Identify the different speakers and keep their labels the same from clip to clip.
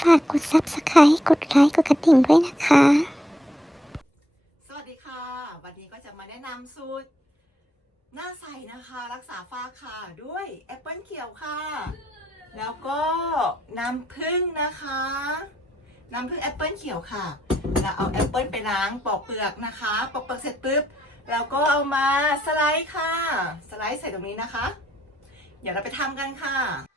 Speaker 1: ฝากกด subscribe กดไลค์กดกระดิ่งด้วยนะคะ
Speaker 2: สวัสดีค่ะ วันนี้ก็จะมาแนะนำสูตร หน้าใสนะคะ รักษาฝ้าค่ะ ด้วยแอปเปิลเขียวค่ะ แล้วก็น้ำผึ้งนะคะ น้ำผึ้งแอปเปิลเขียวค่ะเราเอาแอปเปิลไปล้างปอกเปลือกนะคะปอกเปลือกเสร็จปุ๊บเราก็เอามาสไลด์ค่ะ สไลด์ใส่ตรงนี้นะคะ เดี๋ยวเราไปทำกันค่ะ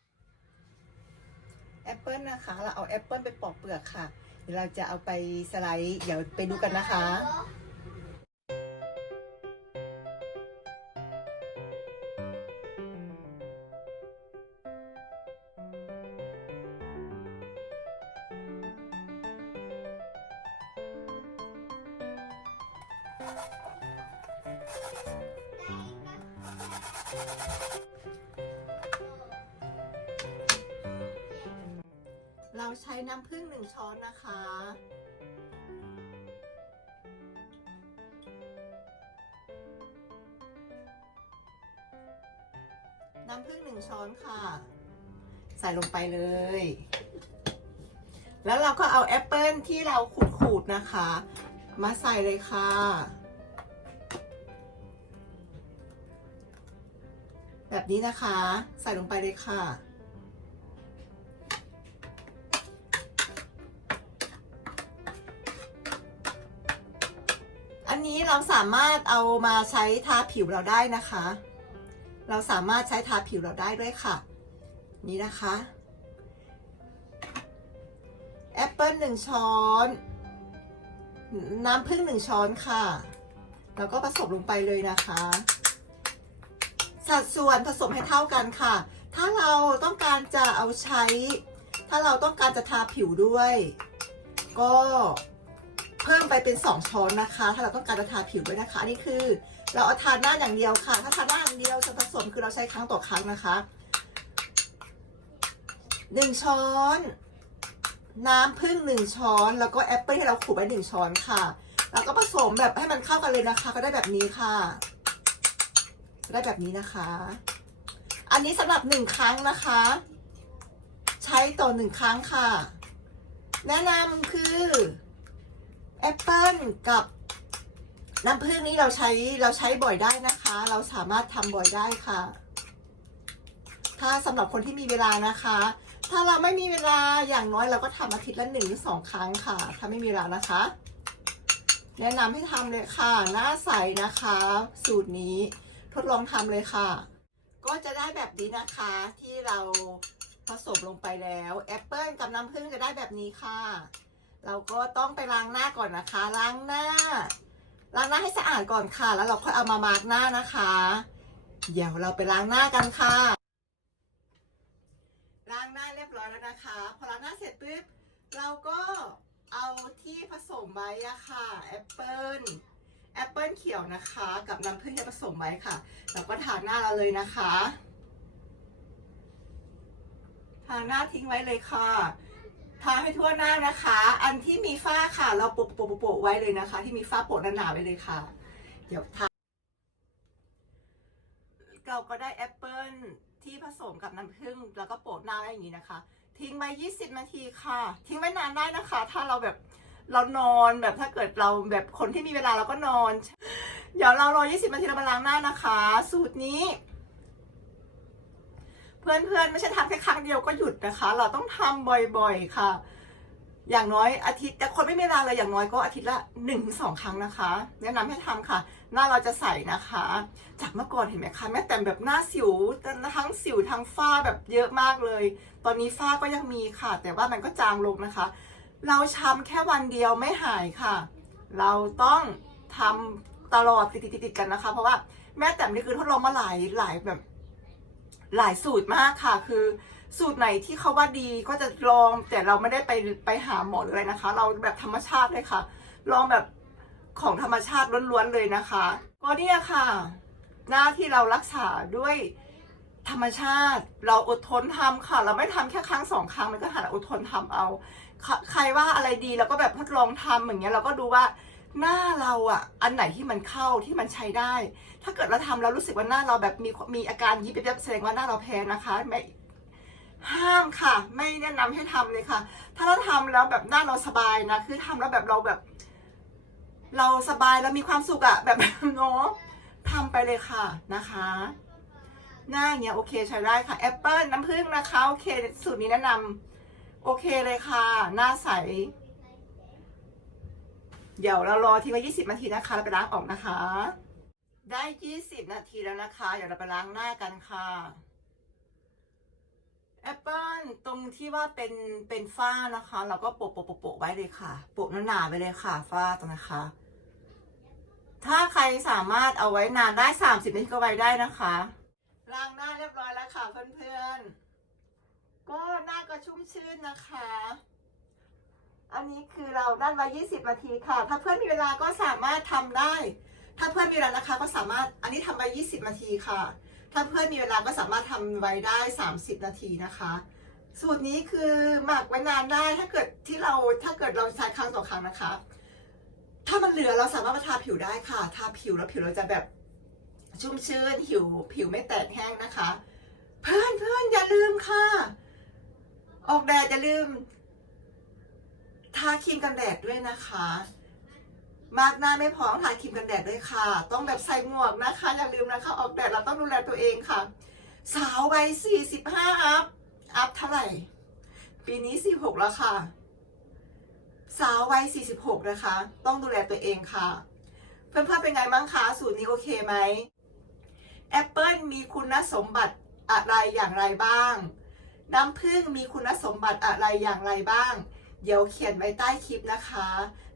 Speaker 2: ปเปิลนะคะ เราเอาแอปเปิลไปปอกเปลือกค่ะ เดี๋ยวเราจะเอาไปสไลด์ เดี๋ยวไปดูกันนะคะ ใช้น้ำผึ้งหนึ่งช้อนนะคะ น้ำผึ้งหนึ่งช้อนค่ะ ใส่ลงไปเลย แล้วเราก็เอาแอปเปิลที่เราขูดๆนะคะ มาใส่เลยค่ะแบบนี้นะคะ ใส่ลงไปเลยค่ะ นี้เราสามารถเอามาใช้ทาผิวเราได้นะคะ เราสามารถใช้ทาผิวเราได้ด้วยค่ะ นี่นะคะแอปเปิลหนึ่งช้อน น้ำผึ้งหนึ่งช้อนค่ะ แล้วก็ผสมลงไปเลยนะคะ สัดส่วนผสมให้เท่ากันค่ะ ถ้าเราต้องการจะเอาใช้ ถ้าเราต้องการจะทาผิวด้วย ก็ เพิ่มไปเป็น 2 ช้อนนะคะ ถ้าเราต้องการจะทาผิวด้วยนะคะอันนี้คือ เราเอาทาหน้าอย่างเดียวค่ะ ถ้าทาหน้าอย่างเดียวจะผสมคือเราใช้ครั้งต่อครั้งนะคะ1ช้อน น้ำผึ้ง1ช้อน แล้วก็แอปเปิ้ลที่เราขูดไว้1ช้อนค่ะ แล้วก็ผสมแบบให้มันเข้ากันเลยนะคะ ก็ได้แบบนี้ค่ะ ได้แบบนี้นะคะ อันนี้สำหรับหนึ่งครั้งนะคะ ใช้ต่อหนึ่งครั้งค่ะ แนะนำคือ แอปเปิลกับน้ำผึ้งนี้เราใช้เราใช้บ่อยได้นะคะ เราสามารถทำบ่อยได้ค่ะ ถ้าสำหรับคนที่มีเวลานะคะ ถ้าเราไม่มีเวลาอย่างน้อยเราก็ทำอาทิตย์ละหนึ่งหรือสองครั้งค่ะ ถ้าไม่มีเวลานะคะ แนะนำให้ทำเลยค่ะ หน้าใสนะคะ สูตรนี้ทดลองทำเลยค่ะ ก็จะได้แบบนี้นะคะที่เราผสมลงไปแล้วแอปเปิลกับน้ำผึ้งจะได้แบบนี้ค่ะ เราก็ต้องไปล้างหน้าก่อนนะคะ ล้างหน้า ล้างหน้าให้สะอาดก่อนค่ะ แล้วเราค่อยเอามามาร์กหน้านะคะ เดี๋ยวเราไปล้างหน้ากันค่ะ ล้างหน้าเรียบร้อยแล้วนะคะ พอล้างหน้าเสร็จปุ๊บเราก็เอาที่ผสมไว้อะค่ะแอปเปิลแอปเปิลเขียวนะคะ กับน้ำผึ้งที่ผสมไว้ค่ะแล้วก็ทาหน้าเราเลยนะคะ ทาหน้าทิ้งไว้เลยค่ะ ทาให้ทั่วหน้านะคะ อันที่มีฝ้าค่ะ เราโปะโปะโปะโปะไว้เลยนะคะ ที่มีฝ้าโปะหนาๆไว้เลยค่ะ เดี๋ยวทาเราก็ได้แอปเปิลที่ผสมกับน้ำผึ้งแล้วก็โปะหน้าไว้อย่างนี้นะคะ ทิ้งไว้ 20 นาทีค่ะ ทิ้งไว้นานได้นะคะ ถ้าเราแบบเรานอนแบบถ้าเกิดเราแบบคนที่มีเวลาเราก็นอน เดี๋ยวเรารอ 20 นาทีเรามาล้างหน้านะคะ สูตรนี้ เพื่อนๆ ไม่ใช่ทำแค่ครั้งเดียวก็หยุดนะคะ เราต้องทำบ่อยๆค่ะ อย่างน้อยอาทิตย์แต่คนไม่มีเวลาเลยอย่างน้อยก็อาทิตย์ละ1นถึงสครั้งนะคะ แนะนำให้ทำค่ะ หน้าเราจะใสนะคะ จากเมื่อก่อนเห็นไหมคะแม่แต่แบบหน้าสิวทั้งสิวทั้งฝ้าแบบเยอะมากเลย ตอนนี้ฝ้าก็ยังมีค่ะ แต่ว่ามันก็จางลงนะคะ เราช้ำแค่วันเดียวไม่หายค่ะ เราต้องทำตลอดติดๆกันนะคะ เพราะว่าแม่แต่นี่คือทดลองมาหลายหลายแบบ หลายสูตรมากค่ะ คือสูตรไหนที่เขาว่าดีก็จะลองแต่เราไม่ได้ไปไปหาหมอหรืออะไรนะคะ เราแบบธรรมชาติเลยค่ะ ลองแบบของธรรมชาติล้วนๆเลยนะคะ ก็เนี่ยค่ะ หน้าที่เรารักษาด้วยธรรมชาติ เราอดทนทำค่ะ เราไม่ทำแค่ครั้งสองครั้งมันก็หัดอดทนทำเอา ใครว่าอะไรดีเราก็แบบทดลองทำอย่างเงี้ยเราก็ดูว่า หน้าเราอะอันไหนที่มันเข้าที่มันใช้ได้ ถ้าเกิดเราทำแล้วรู้สึกว่าหน้าเราแบบมีมีอาการยิบยับแสดงว่าหน้าเราแพ้นะคะไม่ห้ามค่ะ ไม่แนะนำให้ทำเลยค่ะ ถ้าเราทำแล้วแบบหน้าเราสบายนะ คือทำแล้วแบบเราแบบ เราสบายแล้วมีความสุขอะแบบเนาะทำไปเลยค่ะนะคะ หน้าเงี้ยโอเคใช้ได้ค่ะแอปเปิลน้ำผึ้งนะคะโอเคสูตรนี้แนะนำโอเคเลยค่ะ หน้าใส เดี๋ยวเรารอทีละ20นาทีนะคะเราไปล้างออกนะคะ ได้20นาทีแล้วนะคะ เดี๋ยวเราไปล้างหน้ากันค่ะแอปเปิลตรงที่ว่าเป็นเป็นฝ้านะคะ เราก็โปะโปะโปะโปะไว้เลยค่ะโปะหนาๆไปเลยค่ะฝ้าตรงนะคะ ถ้าใครสามารถเอาไว้นานได้30นาทีก็ไว้ได้นะคะล้างหน้าเรียบร้อยแล้วค่ะเพื่อนๆก็หน้าก็ชุ่มชื่นนะคะ อันนี้คือเราด้นไว้20 นาทีค่ะ ถ้าเพื่อนมีเวลาก็สามารถทำได้ ถ้าเพื่อนมีเวลานะคะก็สามารถ อันนี้ทำไว้20 นาทีค่ะ ถ้าเพื่อนมีเวลาก็สามารถทำไว้ได้ 30 นาทีนะคะ สูตรนี้คือหมักไว้นานได้ ถ้าเกิดที่เรา ถ้าเกิดเราใช้ครั้งต่อครั้งนะคะ ถ้ามันเหลือเราสามารถมาทาผิวได้ค่ะ ทาผิวแล้วผิวเราจะแบบชุ่มชื้น ผิว ผิวไม่แตกแห้งนะคะ เพื่อนเพื่อนอย่าลืมค่ะ ออกแดดอย่าลืมาครีมกันแดดด้วยนะคะมากหน้าไม่พอต้องทาครีมกันแดดด้วยค่ะ ต้องแบบใส่หมวกนะคะ อย่าลืมนะคะ ออกแดดเราต้องดูแลตัวเองค่ะ สาววัย45 อัพ อัพเท่าไหร่ ปีนี้ 46 แล้วค่ะ สาววัย46 นะคะ ต้องดูแลตัวเองค่ะ เพื่อนๆเป็นไงบ้างคะ สูตรนี้โอเคไหมแอปเปิลมีคุณสมบัติอะไรอย่างไรบ้าง น้ำผึ้งมีคุณสมบัติอะไรอย่างไรบ้าง เดี๋ยวเขียนไว้ใต้คลิปนะคะ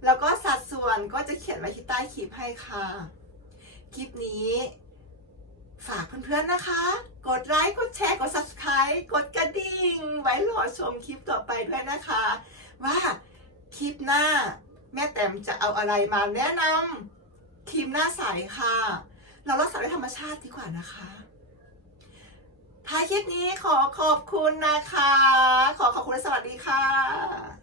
Speaker 2: แล้วก็สัดส่วนก็จะเขียนไว้ที่ใต้คลิปให้ค่ะ คลิปนี้ฝากเพื่อนๆนะคะ กดไลค์ กดแชร์ กด subscribe กดกระดิ่ง ไว้รอชมคลิปต่อไปด้วยนะคะ ว่าคลิปหน้า แม่แต้มจะเอาอะไรมาแนะนำครีมหน้าใสค่ะ เรารักษาด้วยธรรมชาติดีกว่านะคะท้ายคลิปนี้ขอขอบคุณนะคะ ขอขอบคุณและสวัสดีค่ะ